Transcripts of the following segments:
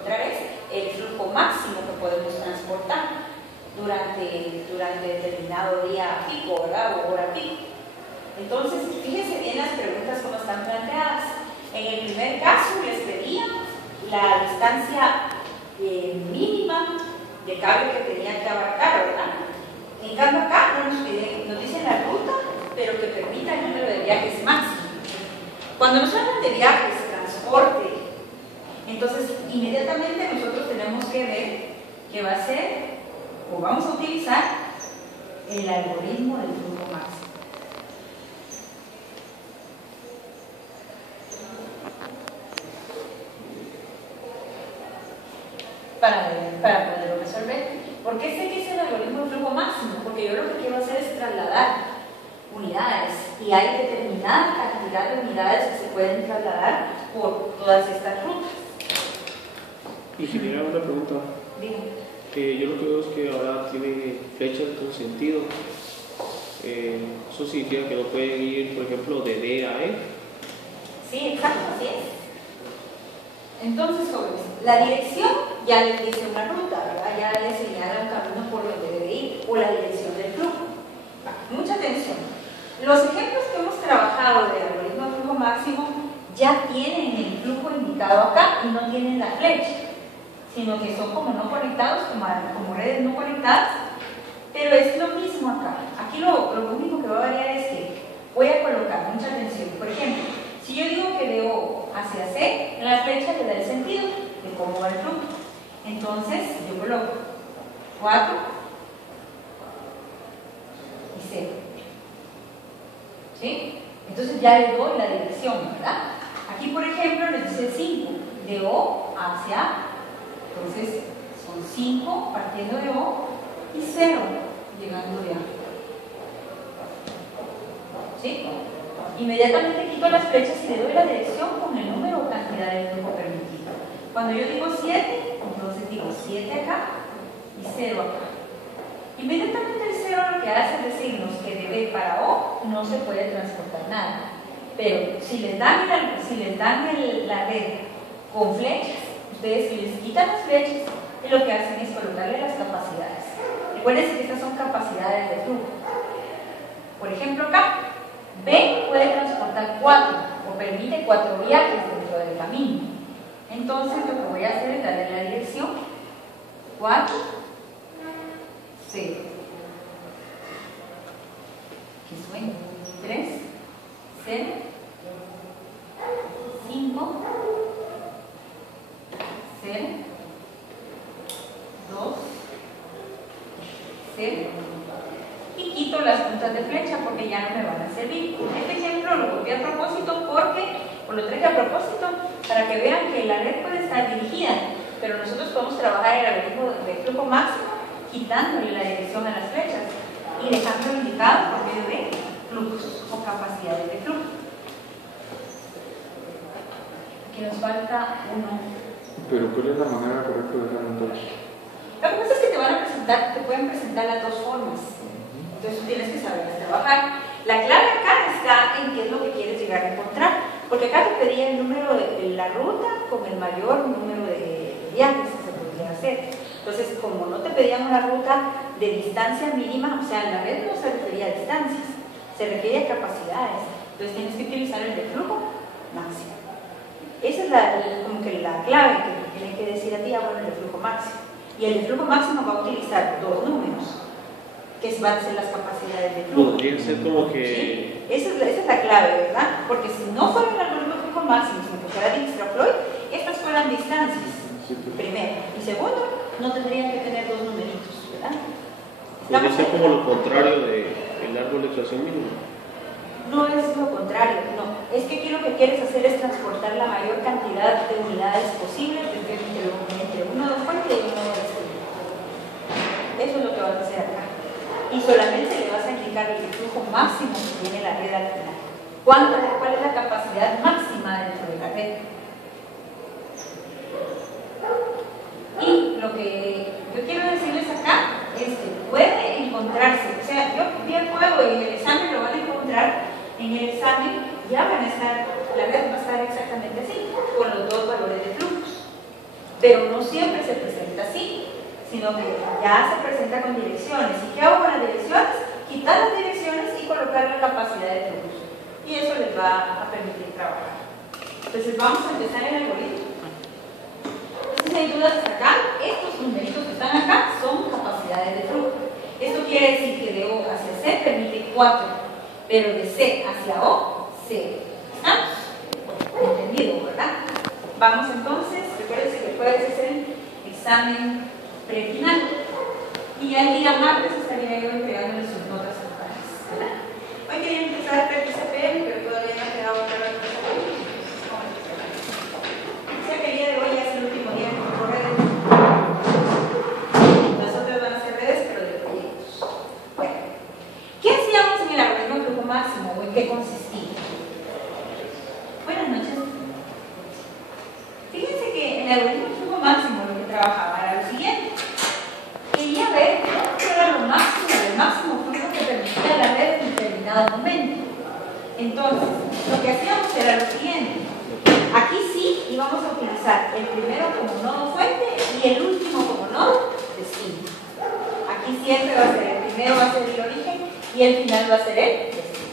encontrar es el flujo máximo que podemos transportar durante determinado día pico, ¿verdad? O hora pico. Entonces, fíjense bien las preguntas como están planteadas. En el primer caso les pedía la distancia mínima de cable que tenía que abarcar, ¿verdad? En cambio acá no nos dicen la ruta, pero que permita el número de viajes máximo. Cuando nos hablan de viajes, transporte, entonces inmediatamente nosotros tenemos que ver que va a ser, o vamos a utilizar, el algoritmo del flujo máximo. Para poderlo resolver. ¿Por qué sé que es el algoritmo del flujo máximo? Porque yo lo que quiero hacer es trasladar unidades y hay determinada cantidad de unidades que se pueden trasladar por todas estas rutas. Ingeniera, una pregunta. Dígame. Yo lo que veo es que ahora tiene flechas con sentido. Eso significa que no pueden ir, por ejemplo, de D a E. Sí, exacto, así es. Entonces, jóvenes, la dirección ya les dice una ruta, ¿verdad? Ya les señala un camino por donde debe ir, o la dirección del flujo. Mucha atención. Los ejemplos que hemos trabajado del algoritmo de flujo máximo ya tienen el flujo indicado acá y no tienen la flecha, sino que son como no conectados, como redes no conectadas, pero es lo mismo acá. Aquí lo único que va a variar es que voy a colocar, mucha atención, por ejemplo, si yo digo que de O hacia C, la flecha le da el sentido de cómo va el flujo. Entonces, yo coloco 4 y 0. ¿Sí? Entonces ya le doy la dirección, ¿verdad? Aquí, por ejemplo, les dice 5, de O hacia, entonces son 5 partiendo de O y 0 llegando de A. ¿Sí? Inmediatamente quito las flechas y le doy la dirección con el número o cantidad de flujo permitido. Cuando yo digo 7, entonces digo 7 acá y 0 acá. Inmediatamente el 0 lo que hace es decirnos que de B para O no se puede transportar nada. Pero si les dan la red con flechas, ustedes les quitan las flechas y lo que hacen es colocarle las capacidades. Recuerden que estas son capacidades de flujo. Por ejemplo acá, B puede transportar 4 o permite 4 viajes dentro del camino. Entonces lo que voy a hacer es darle la dirección 4, 0. Que suene 3, 0, 5, 0, 2, 0. Y quito las puntas de flecha porque ya no me van a servir. Este ejemplo lo copié a propósito o lo traje a propósito para que vean que la red puede estar dirigida, pero nosotros podemos trabajar el algoritmo de flujo máximo quitándole la dirección a las flechas y dejándolo indicado por medio de flujos o capacidades de flujo. Aquí nos falta uno. Pero ¿cuál es la manera correcta de hacerlo entonces? Lo que pasa es que te pueden presentar las dos formas. Entonces tienes que saber trabajar. La clave acá está en qué es lo que quieres llegar a encontrar, porque acá te pedía el número de la ruta con el mayor número de viajes que se podrían hacer. Entonces, como no te pedían una ruta de distancia mínima, o sea, la red no se refería a distancias, se refiere a capacidades. Entonces tienes que utilizar el de flujo máximo. Esa es como que la clave que te tiene que decir a ti, bueno, el de flujo máximo. Y el de flujo máximo va a utilizar dos números, que van a ser las capacidades de flujo. Podría ser como que... Sí, esa es la clave, ¿verdad? Porque si no fuera el algoritmo de flujo máximo, sino que fuera Dijkstra-Floyd, estas fueran distancias, primero. Y segundo, no tendrían que tener dos numeritos, ¿verdad? Podría ser como lo contrario del árbol de creación mínima. No es lo contrario, no. Es que aquí lo que quieres hacer es transportar la mayor cantidad de unidades posibles entre uno de fuente y uno de destino. Eso es lo que vas a hacer acá. Y solamente le vas a indicar el flujo máximo que tiene la red al final. ¿Cuál es la capacidad máxima dentro de la red? Y lo que yo quiero decirles acá es que puede encontrarse, o sea, yo bien puedo y en el examen lo van a encontrar, en el examen ya van a estar, la red va a estar exactamente así, con los dos valores de flujos. pero no siempre se presenta así, sino que ya se presenta con direcciones. ¿Y qué hago con las direcciones? Quitar las direcciones y colocar la capacidad de flujo. Y eso les va a permitir trabajar. Entonces vamos a empezar el algoritmo. Si hay dudas hasta acá, estos numeritos que están acá son capacidades de flujo. Esto quiere decir que de O hacia C permite 4, pero de C hacia O, 0. ¿Estamos? Entendido, ¿verdad? Vamos entonces, recuérdense que puede ser el examen prefinal. Y ya el día martes estaría yo entregándole sus notas totales, ¿verdad? Hoy quería empezar el PCPM, pero todavía no ha quedado otra vez. O sea que el día de hoy ya es el último día que corre redes. Las otras van a ser redes, pero de proyectos. Bueno, ¿qué hacíamos en el algoritmo de flujo máximo o en qué consistía? Buenas noches. Fíjense que en el algoritmo de flujo máximo lo que trabajaba era lo siguiente. Quería ver cuánto era lo máximo del máximo flujo que permitía la red en determinado momento. Entonces, lo que hacíamos era lo siguiente. Aquí sí íbamos a utilizar el primero como nodo fuente y el último como nodo destino. Aquí siempre va a ser el primero va a ser el origen y el final va a ser el destino.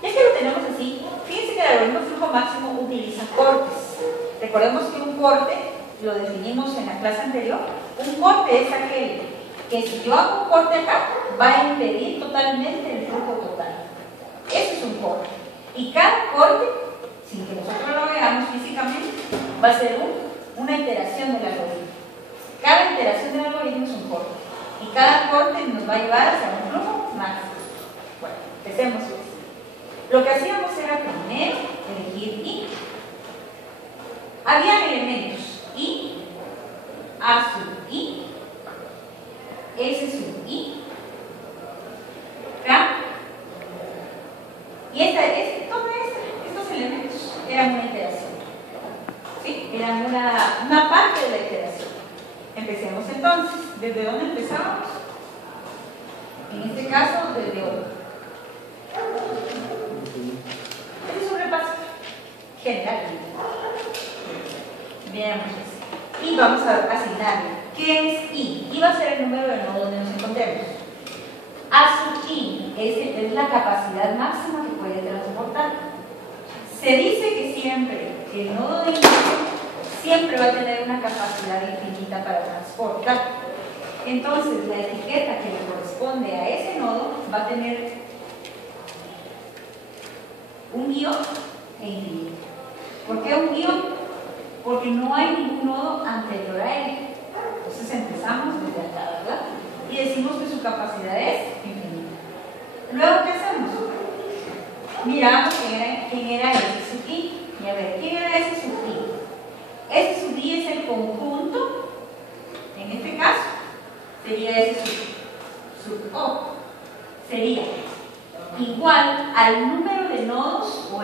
Ya que lo tenemos así, fíjense que el algoritmo de flujo máximo utiliza cortes. Recordemos que un corte, lo definimos en la clase anterior, un corte es aquel que si yo hago un corte acá, va a impedir totalmente el flujo total. Eso es un corte. Y cada corte, sin que nosotros lo veamos físicamente, va a ser una iteración del algoritmo. Cada iteración del algoritmo es un corte. Y cada corte nos va a llevar hacia un flujo máximo. Bueno, empecemos pues. Lo que hacíamos era primero elegir I. Había elementos I, A sub I, S sub I, K, y todos estos elementos eran una iteración, ¿sí? Eran una parte de la iteración. Empecemos entonces. ¿Desde dónde empezamos? En este caso, desde O. Este es un repaso general. Veamos. Y vamos a asignarle. ¿Qué es I? I va a ser el número de nodos donde nos encontremos. A sub I es la capacidad máxima que puede transportar. Se dice que siempre el nodo de inicio siempre va a tener una capacidad infinita para transportar. Entonces, la etiqueta que le corresponde a ese nodo va a tener un guión e infinito. ¿Por qué un guión? Porque no hay ningún nodo anterior a él. Entonces empezamos desde acá, ¿verdad? Y decimos que su capacidad es infinita. Luego, ¿qué hacemos? Miramos quién era ese sub I. Y a ver, ¿quién era ese sub I? Ese sub I es el conjunto, en este caso, sería ese sub O. Sería igual al número de nodos o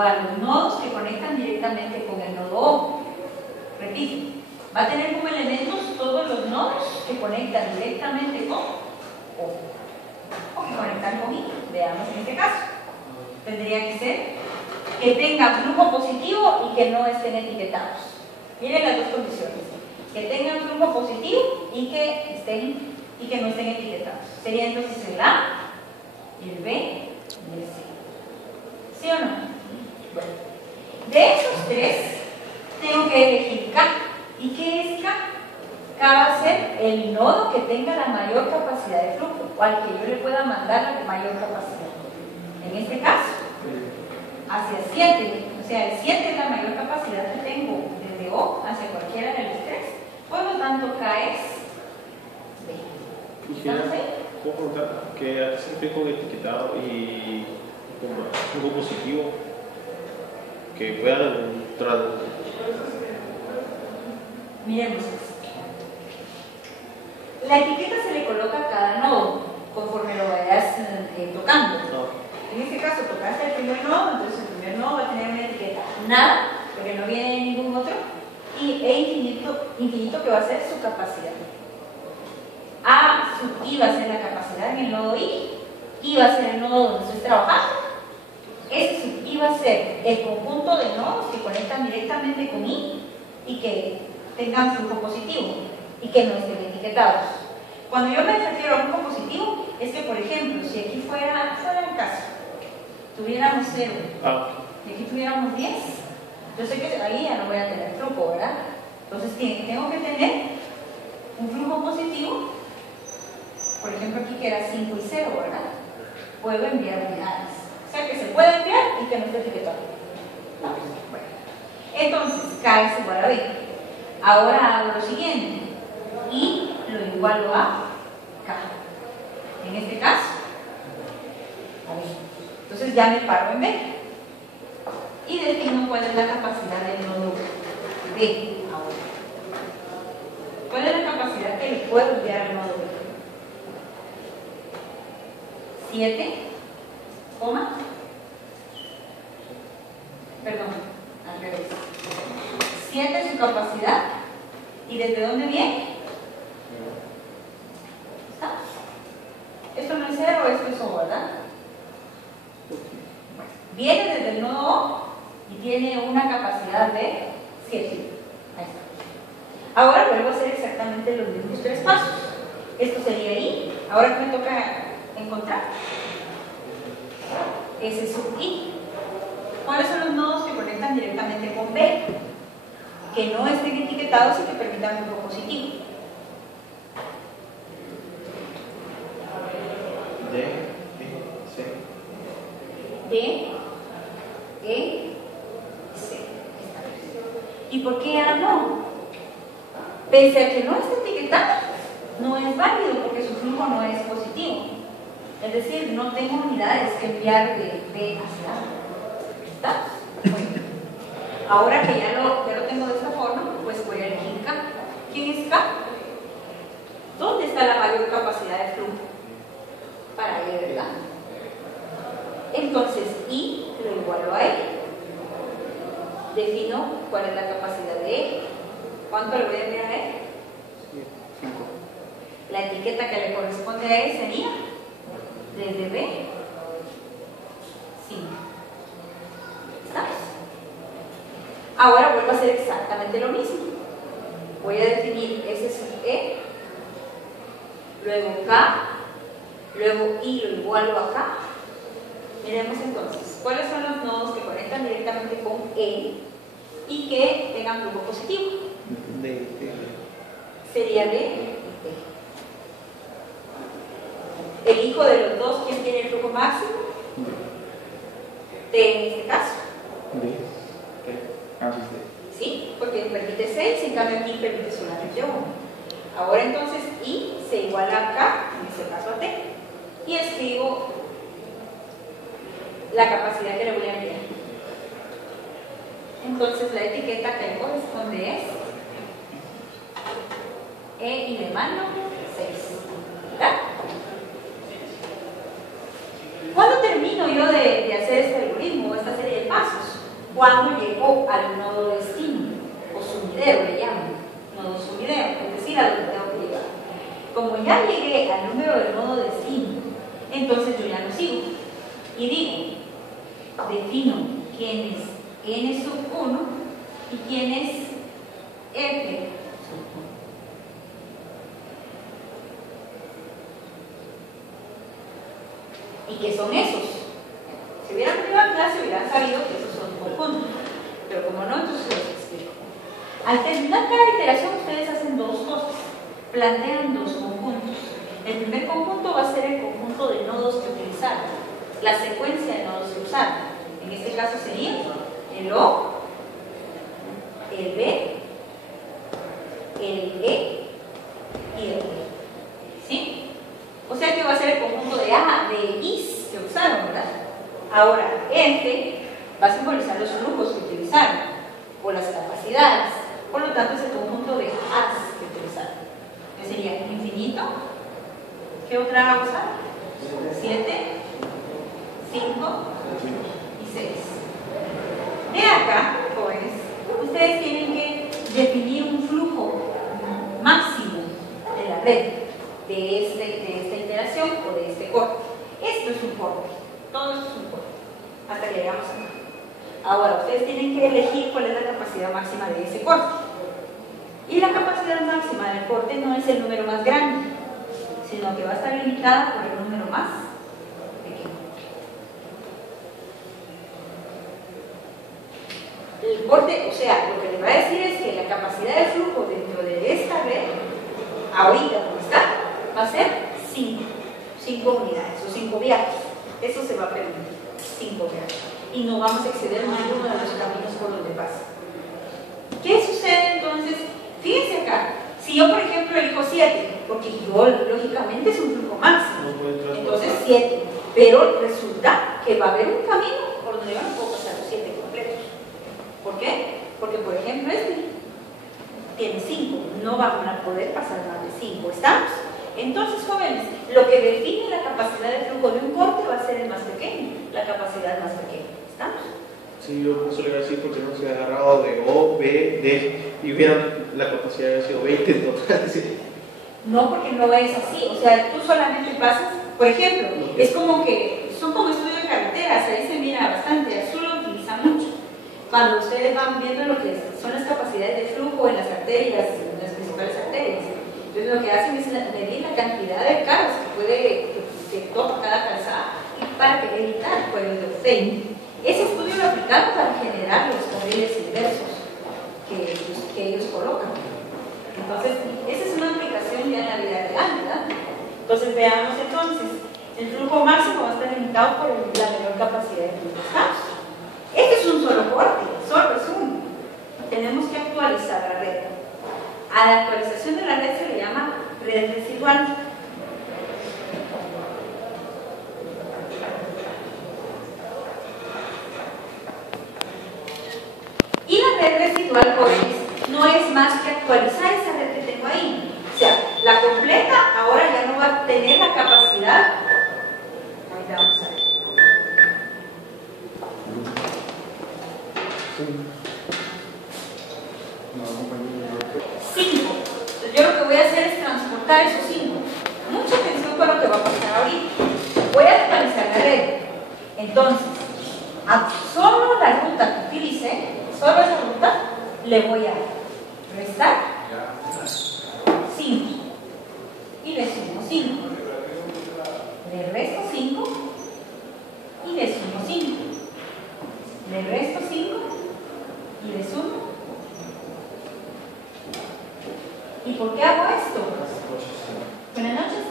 a los nodos que conectan directamente con el nodo O. Repito, va a tener como elementos todos los nodos que conectan directamente con O que conectan con I. Veamos en este caso. Tendría que ser que tengan flujo positivo y que no estén etiquetados. Miren las dos condiciones. Que tengan flujo positivo y que no estén etiquetados. Sería entonces el A, el B y el C. ¿Sí o no? Bueno, de esos tres tengo que elegir K. ¿Y qué es K? K va a ser el nodo que tenga la mayor capacidad de flujo, o al que yo le pueda mandar la mayor capacidad. En este caso, hacia 7, o sea, el 7 es la mayor capacidad que tengo desde O hacia cualquiera de los tres. Por lo tanto, K es B. ¿Estamos ahí? ¿Puedo preguntar qué significa con etiquetado y con algo positivo que puedan traducir? Miremos esto. La etiqueta se le coloca a cada nodo conforme lo vayas tocando. No. En este caso, tocaste el primer nodo, entonces el primer nodo va a tener una etiqueta nada, porque no viene ningún otro, e infinito que va a ser su capacidad. A sub I va a ser la capacidad en el nodo I va a ser el nodo donde estoy trabajando, S sub I va a ser el conjunto de nodos que conectan directamente con I y que tengan flujo positivo y que no estén etiquetados. Cuando yo me refiero a flujo positivo, es que, por ejemplo, si aquí fuera el caso, tuviéramos 0 y aquí tuviéramos 10, yo sé que ahí ya no voy a tener flujo, ¿verdad? Entonces tengo que tener un flujo positivo, por ejemplo aquí que era 5 y 0, ¿verdad? Puedo enviar unidades. O sea que se puede enviar y que no esté etiquetado. Bueno. Entonces, K es igual a B. Ahora hago lo siguiente. Y lo igualo a K. En este caso, a B. Entonces ya me paro en B. Y defino cuál es la capacidad del nodo B ahora. ¿Cuál es la capacidad que le puedo enviar al nodo B? 7, perdón, al revés. 7 es su capacidad. ¿Y desde dónde viene? ¿Está? Esto no es 0, esto es O, ¿verdad? Viene desde el nodo O y tiene una capacidad de 7. Ahí está. Ahora vuelvo a hacer exactamente los mismos 3 pasos. Esto sería I. Ahora que me toca encontrar S sub I. ¿Cuáles son los nodos que conectan directamente con B? Que no estén etiquetados y que permitan un flujo positivo. D, E, C. D, E, C. ¿Y por qué A no? Pese a que no esté etiquetado, no es válido porque su flujo no es positivo. Es decir, no tengo unidades que enviar de B hacia A. ¿Está? Bueno. Ahora que ya lo tengo de esta forma, pues voy a elegir K. ¿Quién es K? ¿Dónde está la mayor capacidad de flujo? Para E, ¿verdad? Entonces, I lo igualo a E. Defino cuál es la capacidad de E. ¿Cuánto le voy a enviar a E? 5. La etiqueta que le corresponde a E sería desde B, 5. ¿Estás? Ahora vuelvo a hacer exactamente lo mismo. Voy a definir S sub E, luego K, luego I lo igualo a K. Miremos entonces, ¿cuáles son los nodos que conectan directamente con E y que tengan flujo positivo? D, T. Sería D y T. Elijo de los dos quién tiene el flujo máximo. T en este caso. D. T. Ah, sí, D. ¿Sí? Porque permite 6, en cambio aquí permite solamente 1. Ahora entonces I se iguala a K, en este caso a T. Y escribo la capacidad que le voy a enviar. Entonces la etiqueta que le corresponde es E y le mando 6. ¿Verdad? ¿Cuándo termino yo de hacer este algoritmo, esta serie de pasos? Cuando llego al nodo destino, o sumidero le llaman, nodo sumidero, es decir, a donde tengo que llegar. Como ya llegué al número del nodo destino, entonces yo ya lo sigo. Y digo, defino quién es n sub 1 y quién es f sub 1. ¿Y qué son esos? Si hubieran venido a clase hubieran sabido que esos son conjuntos, pero como no, entonces los explico. Al terminar cada iteración ustedes hacen dos cosas, plantean dos conjuntos. El primer conjunto va a ser el conjunto de nodos que utilizaron, la secuencia de nodos que usaron. En este caso sería el O, el B, el E y el B. ¿Sí? O sea que va a ser el conjunto de Is que usaron, ¿verdad? Ahora, F va a simbolizar los flujos que utilizaron o las capacidades. Por lo tanto, es el conjunto de As que utilizaron. Que sería infinito. ¿Qué otra A usar? 7, 5 y 6. De acá, jóvenes, ustedes tienen que definir un flujo máximo de la red de esta iteración o de este corte. Esto es un corte, todo esto es un corte, hasta que llegamos acá. Ahora, ustedes tienen que elegir cuál es la capacidad máxima de ese corte. Y la capacidad máxima del corte no es el número más grande, sino que va a estar limitada por el número más pequeño. El corte, o sea, lo que le va a decir es que la capacidad de flujo dentro de esta red, ahorita como está, va a ser 5 unidades o 5 viajes. Eso se va a permitir, 5 viajes. Y no vamos a exceder ninguno de los caminos por donde pasa. ¿Qué sucede entonces? Fíjense acá, si yo por ejemplo elijo 7, porque yo lógicamente es un flujo máximo, entonces 7, pero resulta que va a haber un camino por donde yo no puedo pasar los 7 completos. ¿Por qué? Porque por ejemplo este tiene 5, no van a poder pasar más de 5, ¿estamos? Entonces, jóvenes, lo que define la capacidad de flujo de un corte va a ser el más pequeño, la capacidad más pequeña, ¿estamos? Sí, yo justo le iba a decir porque no se ha agarrado de O, B, D y hubieran la capacidad de haber sido 20 entonces. No, porque no es así, o sea, tú solamente pasas, por ejemplo, es como que son como estudios de carreteras, ahí se mira bastante, Azul lo utiliza mucho. Cuando ustedes van viendo lo que son las capacidades de flujo en las arterias, en las principales arterias, entonces lo que hacen es medir la cantidad de carros que toca cada calzada para evitar cuellos de ordeño. Ese estudio lo aplicamos para generar los carriles inversos que ellos colocan. Entonces, esa es una aplicación ya en la vida real, ¿verdad? Entonces, veamos entonces, el flujo máximo va a estar limitado por la menor capacidad de flujo. Este es un solo corte, solo es uno. Tenemos que actualizar la red. A la actualización de la red se le llama red residual. Y la red residual, jóvenes, no es más que actualizar esa red que tengo ahí. O sea, la completa ahora ya no va a tener la capacidad. Ahorita vamos a ver. 5. Entonces yo lo que voy a hacer es transportar esos 5. Mucha atención con lo que va a pasar ahorita. Voy a actualizar la red. Entonces, a solo la ruta que utilicé, solo esa ruta, le voy a restar 5 y le sumo 5. Le resto 5 y le sumo 5. Le resto 5 y le sumo. ¿Y por qué hago esto? Buenas noches.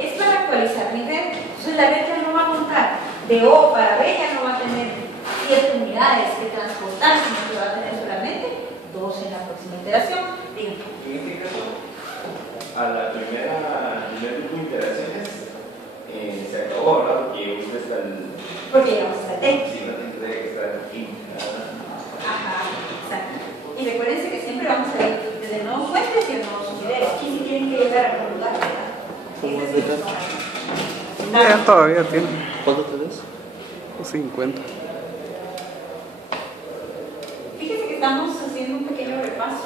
Es para actualizar mi red. Entonces la red ya no va a contar de O para B, ya no va a tener 7 unidades que transportar, sino que va a tener solamente 2 en la próxima iteración. Díganme. En este caso, a la primer grupo de interacciones se acabó, ¿verdad? Porque usted está el... Porque ya vamos a estar T. Sí, no tiene que estar aquí. Ajá, exacto. Y recuérdense que siempre vamos a ir desde nuevos fuentes y nuevos sumidores. Aquí sí tienen que llegar a algún lugar, ¿verdad? Ya todavía tiene. ¿Cuánto tenés? 50. Fíjense que estamos haciendo un pequeño repaso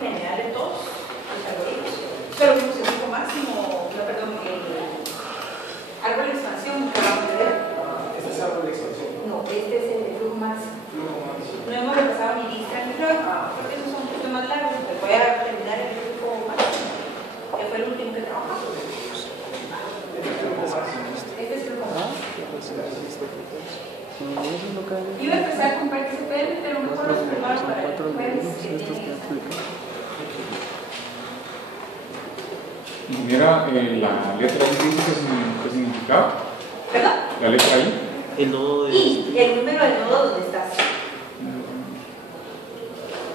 general de todos los algoritmos. Pero vimos el flujo máximo, no, perdón, árbol de expansión que acabamos de ver. ¿Este es árbol de expansión? No, este es el flujo máximo. No hemos repasado ni lista ni flor, porque esos son un poquito más largos. Les voy a terminar el flujo máximo, que fue el último que trabajamos. Este es el flujo máximo. Iba a empezar con ParticPL, pero mejor los preparo para el jueves que tiene. Mira, la letra I, ¿qué significaba? ¿Perdón? La letra I. El nodo de... Y el número del nodo donde estás.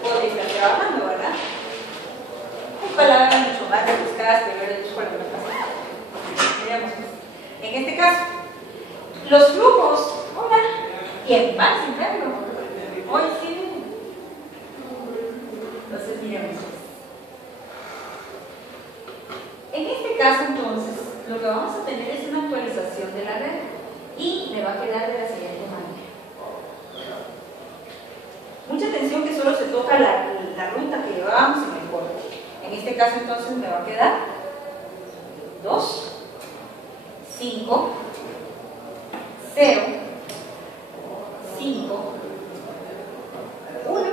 Podría estar trabajando, ¿verdad? Hay palabras mucho más rebuscadas, pero yo les uso la pasada. Miramos pues. En este caso, los flujos, hola, ¿quién va sin verlo? Hoy sí. Entonces, miremos. En este caso, entonces, lo que vamos a tener es una actualización de la red y me va a quedar de la siguiente manera. Mucha atención que solo se toca la ruta que llevábamos en el corte. En este caso, entonces, me va a quedar 2, 5, 0, 5, 1 y 5.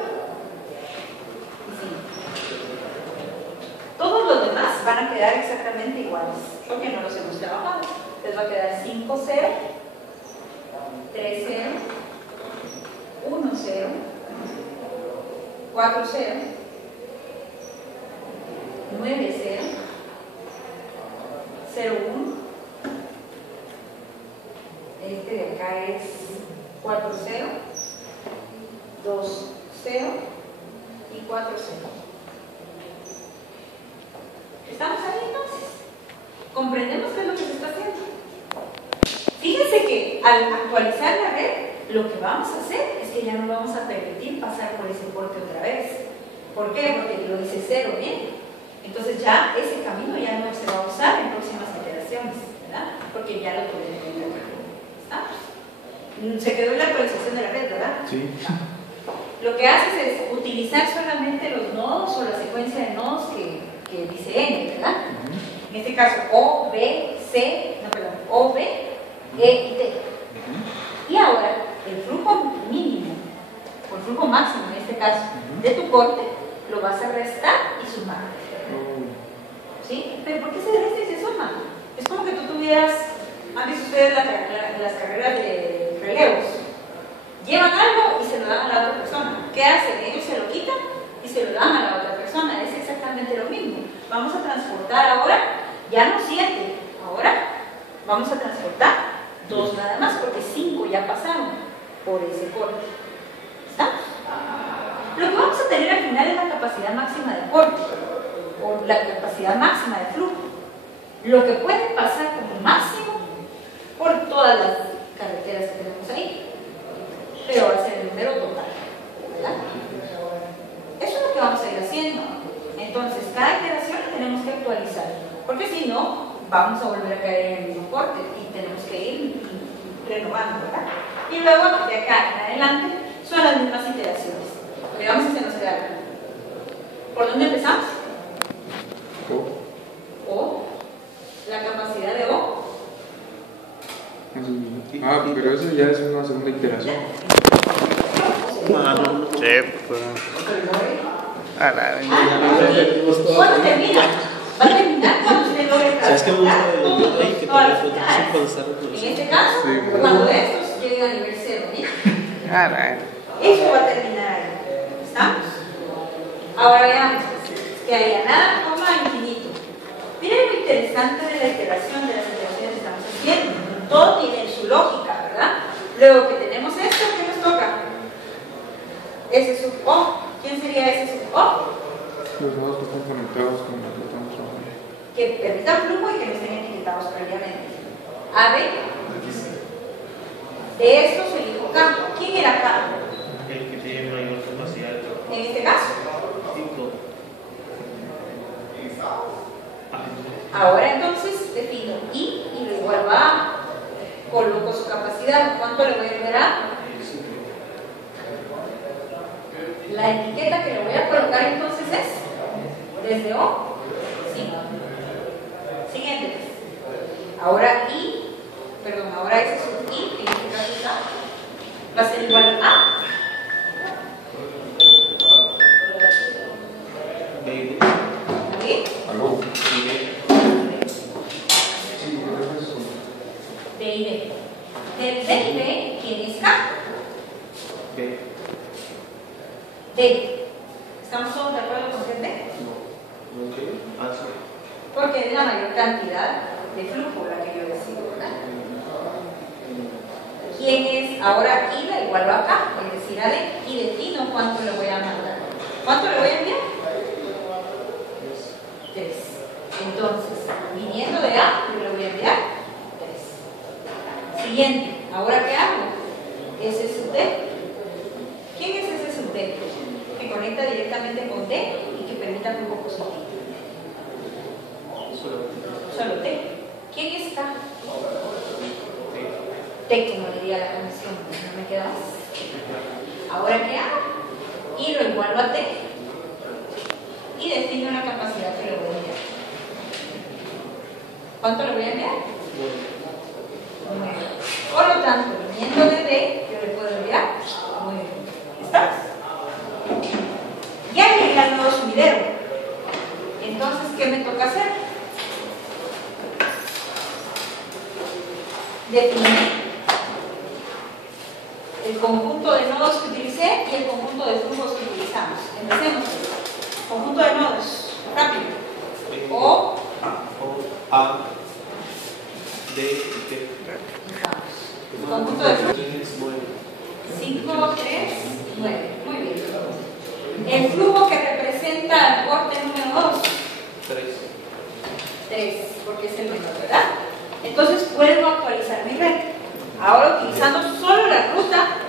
quedar exactamente iguales, porque no los hemos trabajado. Les va a quedar 5, 0, 3, 0, 1, 0, 4, 0, 9, 0, 0, 1. Este de acá es 4, 0, 2, 0 y 4, 0. ¿Estamos ahí entonces? ¿Comprendemos qué es lo que se está haciendo? Fíjense que al actualizar la red, lo que vamos a hacer es que ya no vamos a permitir pasar por ese corte otra vez. ¿Por qué? Porque lo dice 0, ¿bien? Entonces ya ese camino ya no se va a usar en próximas iteraciones, ¿verdad? Porque ya lo podemos ver. ¿Está? Se quedó en la actualización de la red, ¿verdad? Sí. Lo que haces es utilizar solamente los nodos o la secuencia de nodos que dice N, ¿verdad? En este caso O, B, C, no, perdón, O, B, E y T. Y ahora, el flujo mínimo, o el flujo máximo en este caso, de tu corte, lo vas a restar y sumar. ¿Sí? ¿Pero por qué se resta y se suma? Es como que tú tuvieras, han visto ustedes las carreras de relevos. Llevan algo y se lo dan a la otra persona. ¿Qué hacen? Ellos se lo quitan y se lo dan a la otra persona. Es exactamente lo mismo. Vamos a transportar ahora, ya no 7, ahora vamos a transportar 2 nada más, porque 5 ya pasaron por ese corte. ¿Está? Lo que vamos a tener al final es la capacidad máxima de corte, o la capacidad máxima de flujo. Lo que puede pasar como máximo por todas las carreteras que tenemos ahí, pero va a ser el número total, ¿verdad? Eso es lo que vamos a ir haciendo. Entonces, cada iteración la tenemos que actualizar, porque si no, vamos a volver a caer en el mismo corte y tenemos que ir renovando, ¿verdad? Y luego, de acá en adelante, son las mismas iteraciones. Veamos si se nos queda. ¿Por dónde empezamos? O. La capacidad de O. Ah, pero eso ya es una segunda iteración. Sí, pues. A la ¿Cuándo termina? Va a terminar cuando usted logre ¿Sabes qué me gusta de los videos ahí? Que todas las también unidades. cuando está En reproduciendo. este caso, cuando estos lleguen a nivel 0, ¿bien? a la Eso va a terminar ahí. ¿Estamos? Ahora veamos que allanada forma infinito. Miren lo interesante de la iteración, de las iteraciones que estamos haciendo. Todo tiene su lógica, ¿verdad? Luego que tenemos esto, ¿qué nos toca? Ese sub O. ¿Quién sería ese sub O? Los nodos que están conectados con los que estamos trabajando. Que permitan flujo y que no estén etiquetados previamente. A, B. De estos elijo K. ¿Quién era K? El que tiene mayor capacidad de trabajo. En este caso. 5. Ahora entonces defino I y lo igual a A. Coloco su capacidad. ¿Cuánto le voy a enviar a? La etiqueta que le voy a colocar entonces es desde O, 5. Siguiente. Ahora I, perdón, ahora ese sub I, que en este caso es A, va a ser igual a ¿aquí? ¿Aló? D y D. Del D y B, ¿quién es K? B. D. ¿Estamos todos de acuerdo con que es D? ¿No qué? Ah, sí. Porque es la mayor cantidad de flujo la que yo decido, ¿verdad? ¿Quién es? Ahora I la igual a K, es decir, a D, y defino cuánto le voy a mandar. ¿Cuánto le voy a enviar? 3. Entonces, viniendo de A, yo le voy a enviar 3. Siguiente. ¿Ahora qué hago? Ese sub D. ¿Quién es ese sub D? Que conecta directamente con D y que permita flujo positivo. Solo T. ¿Quién es K? T, como diría la canción. No me queda más. ¿Ahora qué hago? Y lo igualo a T. Y defino la capacidad que le voy a enviar. ¿Cuánto le voy a enviar? 9. Por lo tanto, viniendo de D, yo le puedo enviar 9. ¿Estás? Ya llegué al nuevo sumidero. Entonces, ¿qué me toca hacer? definí el conjunto de nodos que utilicé y el conjunto de flujos que utilizamos. Empecemos. Conjunto de nodos. Rápido. O, A, D, T. Conjunto de flujos. 5, 3, 9. Muy bien. El flujo que representa el corte número 2. 3, porque es el menor, ¿verdad? Entonces vuelvo a actualizar mi red. Ahora utilizando solo la ruta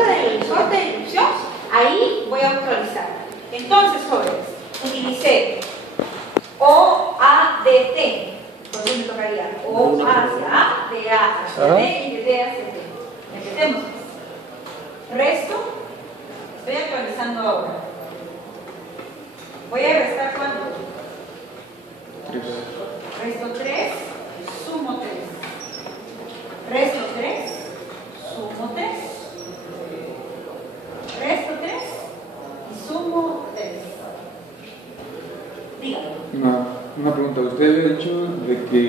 del corte de inducción, ahí voy a actualizar. Entonces, jóvenes, utilicé O, A, D, T. Entonces me tocaría O hacia A, de A hacia D y de D hacia T. Empecemos. Resto. Estoy actualizando ahora. Voy a restar cuánto. Resto 3, sumo 3. Resto 3, sumo 3. Resto 3 y sumo 3. Dígame. Una pregunta. Usted le ha dicho de que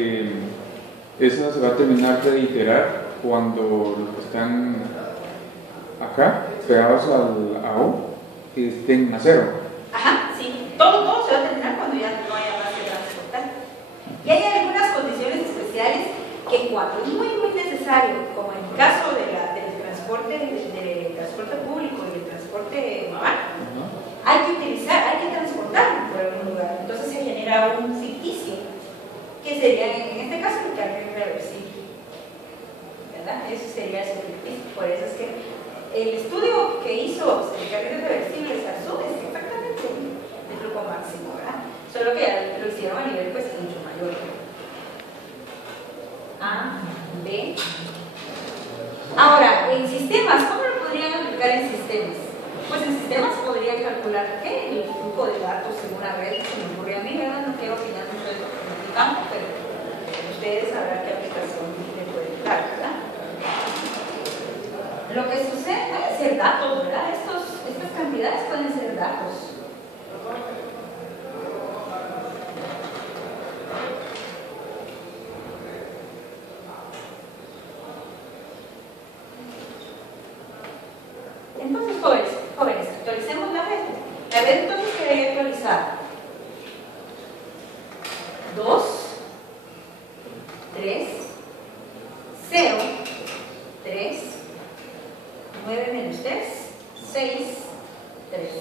esa se va a terminar de iterar cuando los que están acá, pegados a O, estén a 0. Ajá, sí. Todo se va a terminar cuando ya no haya más que transportar. Y hay algunas condiciones especiales que cuando es muy necesario, como en el caso del transporte público y el transporte urbano, hay que transportarlo por algún lugar. Entonces se genera un ficticio, que sería en este caso el carril reversible. ¿Verdad? Eso sería el ficticio. Por eso es que el estudio que hizo el carril reversible es exactamente el flujo máximo, ¿verdad? Solo que lo hicieron a nivel pues mucho mayor. A, B. Ahora, en sistemas, ¿cómo lo podrían aplicar en sistemas? Pues en sistemas podría calcular ¿qué? El flujo de datos en una red, se me ocurre a mí, ¿verdad? No quiero opinar mucho de mi campo, pero ustedes sabrán qué aplicación le pueden dar, ¿verdad? Lo que sucede puede ser datos, ¿verdad? Estas cantidades pueden ser datos. Entonces, jóvenes, actualicemos la red. La red entonces quedaría actualizada. 2, 3, 0, 3, 9 menos 3, 6, 3.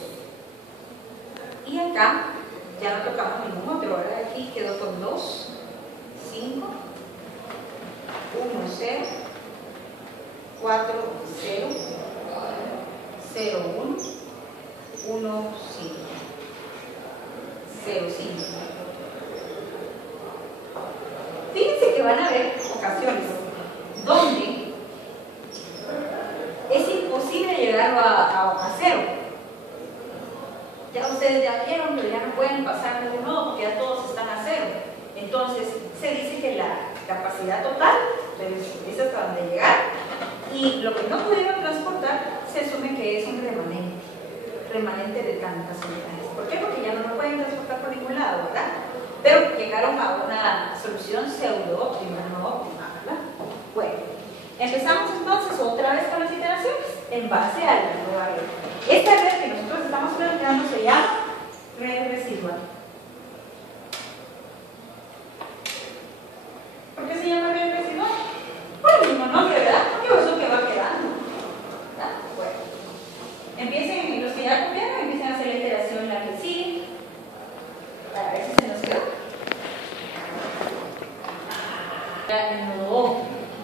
Y acá ya no tocamos ningún otro, ¿verdad? Aquí quedó con 2, 5, 1, 0, 4, 0, 0, 1, 1, 5, 0, 5. Fíjense que van a haber ocasiones donde es imposible llegarlo a 0. Ya ustedes ya vieron que ya no pueden pasar de un nodo porque ya todos están a 0. Entonces se dice que la capacidad total es hasta donde llegar y lo que no pudieron transportar se asume que es un remanente de tantas unidades. ¿Por qué? Porque ya no lo pueden transportar por ningún lado, ¿verdad? Pero llegaron a una solución pseudo-óptima, no óptima, ¿verdad? Bueno, empezamos entonces otra vez con las iteraciones en base a la nueva red. Esta red que nosotros estamos planteando se llama red residual. ¿Por qué se llama red residual? Por el mismo nombre, ¿verdad? Porque es lo que va quedando. ¿Verdad? Bueno, empiecen, los que ya copiaron, empiecen a hacer la iteración en la que sigue. A ver si se nos quedó. El nodo O,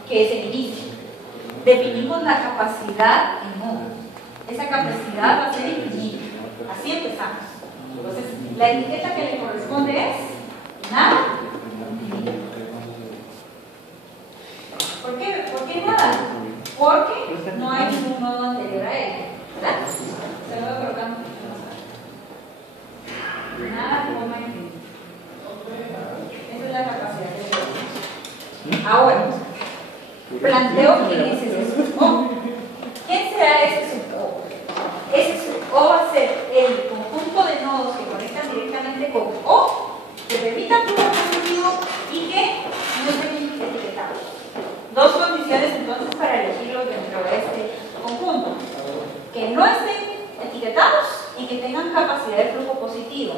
que es el inicio. Definimos la capacidad en O. Esa capacidad va a ser infinita. Así empezamos. Entonces, la etiqueta que le corresponde es nada. ¿Por qué? ¿Por qué nada? Porque no hay ningún nodo anterior a él. ¿Verdad? Se lo voy a colocar un poquito más tarde. Nada, coma infinito. Esa es la capacidad que tenemos. Ahora, planteo quién es ese sub O. ¿Quién será ese sub O? Ese sub O va a ser el conjunto de nodos que conectan directamente con O, que permitan flujo positivo y que no estén etiquetados. Dos condiciones apretados y que tengan capacidad de flujo positivo.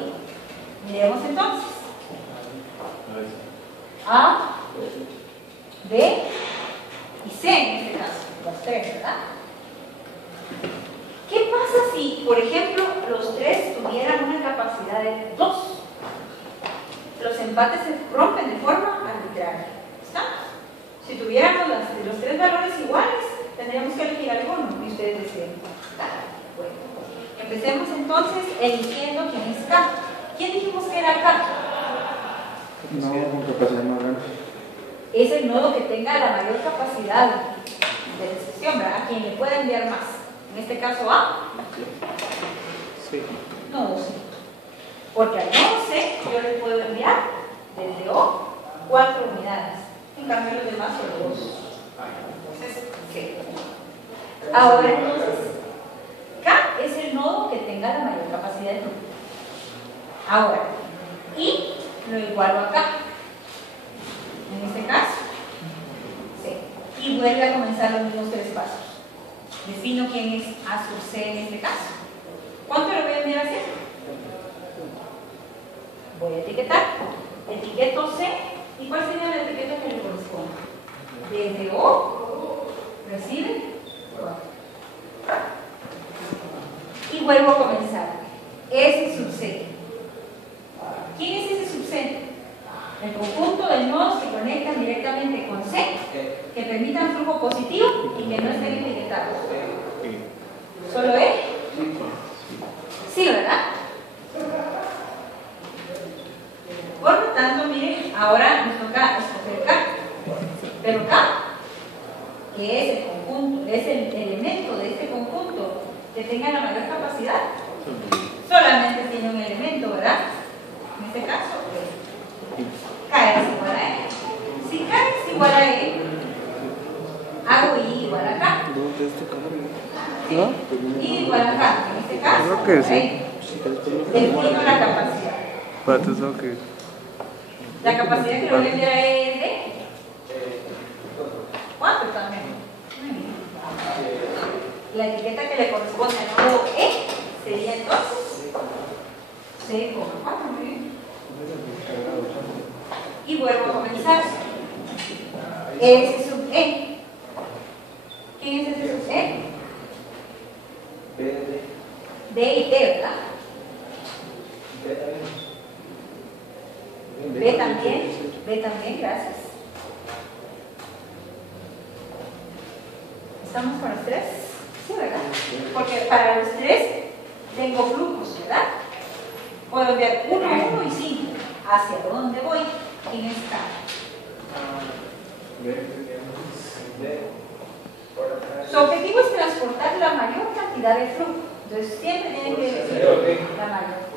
Miremos entonces. A, B y C en este caso, los tres, ¿verdad? ¿Qué pasa si, por ejemplo, los tres tuvieran una capacidad de 2? Los empates se rompen de forma arbitraria. ¿Estamos? Si tuviéramos los tres valores iguales, tendríamos que elegir alguno y ustedes deciden. Bueno, empecemos entonces eligiendo quién es K. ¿Quién dijimos que era K? No, con capacidad más grande. Es el nodo que tenga la mayor capacidad de decisión, ¿verdad? A quien le pueda enviar más. En este caso A, Sí. nodo C. Porque al nodo C yo le puedo enviar desde O 4 unidades. En cambio los demás solo 2. Entonces, C. Ahora entonces, K es el nodo que tenga la mayor capacidad de flujo. Ahora, I lo igualo a K. En este caso, C. Y vuelve a comenzar los mismos tres pasos. Defino quién es A sub C en este caso. ¿Cuánto le voy a enviar a C? Voy a etiquetar. Etiqueto C. ¿Y cuál sería la etiqueta que le corresponde? Desde O, recibe 4. Y vuelvo a comenzar. S sub C. ¿Quién es ese sub C? El conjunto de nodos que conectan directamente con C, que permitan flujo positivo y que no estén etiquetados. ¿Solo él? Sí, ¿verdad? Por lo tanto, miren, ahora nos toca escoger K. Pero K, que es el conjunto, es el elemento de este conjunto que tenga la mayor capacidad, solamente tiene un elemento, ¿verdad? En este caso, K es igual a E. Si K es igual a E, hago I igual a K. Sí. I igual a K. En este caso, Creo que sí. ahí, defino la capacidad. La capacidad que le voy a enviar a E es de 4 también. La etiqueta que le corresponde al nodo E sería entonces C, 4. Muy bien. Y vuelvo a comenzar. S sub E. ¿Quién es ese sub E? D y T, ¿verdad? B también, gracias. ¿Estamos con los tres? Sí, ¿verdad? Porque para los tres tengo flujos, ¿verdad? Puedo enviar 1, 1 y 5. ¿Hacia dónde voy? ¿Quién está? Su objetivo es transportar la mayor cantidad de flujo. Entonces siempre tienen que decir la mayor.